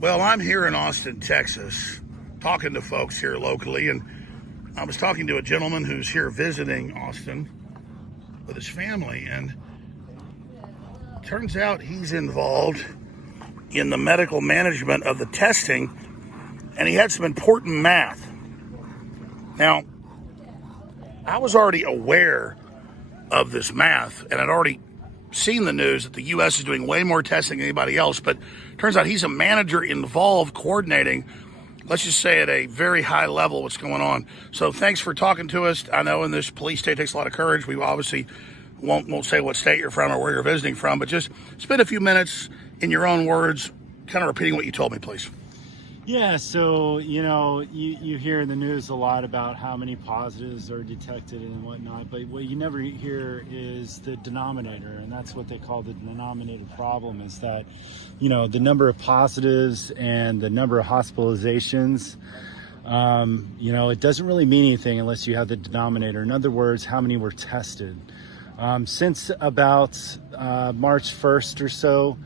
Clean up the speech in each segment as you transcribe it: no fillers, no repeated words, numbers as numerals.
Well, I'm here in Austin, Texas, talking to folks here locally, and I was talking to a gentleman who's here visiting Austin with his family, and turns out he's involved in the medical management of the testing, and he had some important math. Now, I was already aware of this math, and I'd already seen the news that the U.S. is doing way more testing than anybody else, but turns out he's a manager involved coordinating, let's just say at a very high level, what's going on. So thanks for talking to us. I know in this police state it takes a lot of courage. We obviously won't say what state you're from or where you're visiting from, but just spend a few minutes in your own words, kind of repeating what you told me, please. Yeah, so, you hear in the news a lot about how many positives are detected and whatnot, but what you never hear is the denominator, and that's what they call the denominator problem, is that, the number of positives and the number of hospitalizations, it doesn't really mean anything unless you have the denominator. In other words, how many were tested. Since about March 1st or so,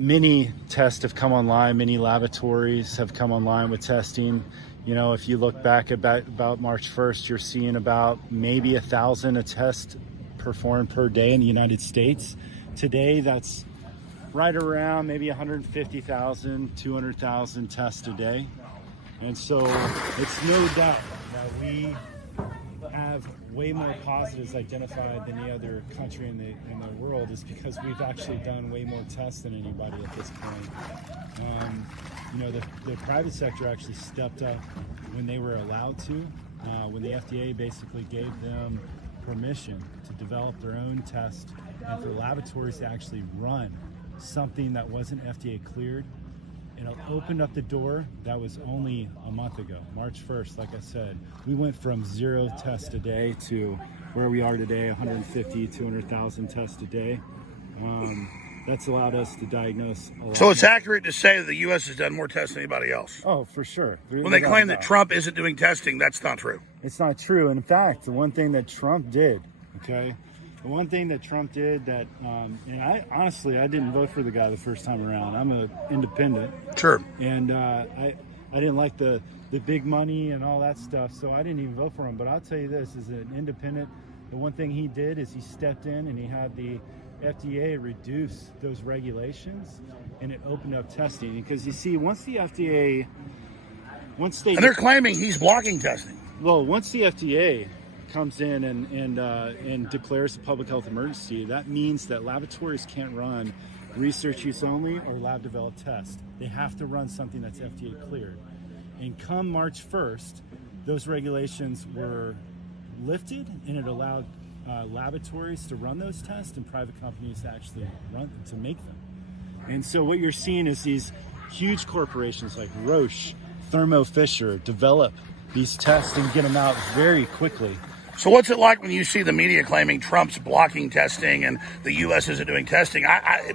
many tests have come online, many laboratories have come online with testing. If you look back about March 1st, you're seeing about maybe 1,000 a test performed per day in the United States. Today, that's right around maybe 150,000, 200,000 tests a day. And so it's no doubt that we have way more positives identified than any other country in the world, is because we've actually done way more tests than anybody at this point. The private sector actually stepped up when they were allowed to, when the FDA basically gave them permission to develop their own test and for laboratories to actually run something that wasn't FDA cleared. It opened up the door. That was only a month ago, March 1st. Like I said, we went from 0 tests a day to where we are today, 150, 200,000 tests a day. That's allowed us to diagnose a lot. So it's accurate to say that the U.S. has done more tests than anybody else? Oh, for sure. When they claim that Trump isn't doing testing, that's not true. It's not true. In fact, the one thing that Trump did, the one thing that Trump did that, and I didn't vote for the guy the first time around. I'm an independent. Sure. And I didn't like the big money and all that stuff, so I didn't even vote for him. But I'll tell you this, as an independent, the one thing he did is he stepped in and he had the FDA reduce those regulations, and it opened up testing. Because you see, once the FDA, and they're claiming he's blocking testing. Well, once the FDA comes in and declares a public health emergency, that means that laboratories can't run research use only or lab developed tests. They have to run something that's FDA cleared. And come March 1st, those regulations were lifted, and it allowed laboratories to run those tests and private companies to actually make them. And so what you're seeing is these huge corporations like Roche, Thermo Fisher develop these tests and get them out very quickly. So what's it like when you see the media claiming Trump's blocking testing and the U.S. isn't doing testing?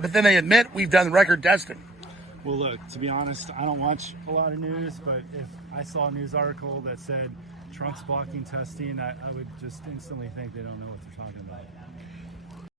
But then they admit we've done record testing. Well, look, to be honest, I don't watch a lot of news, but if I saw a news article that said Trump's blocking testing, I would just instantly think they don't know what they're talking about.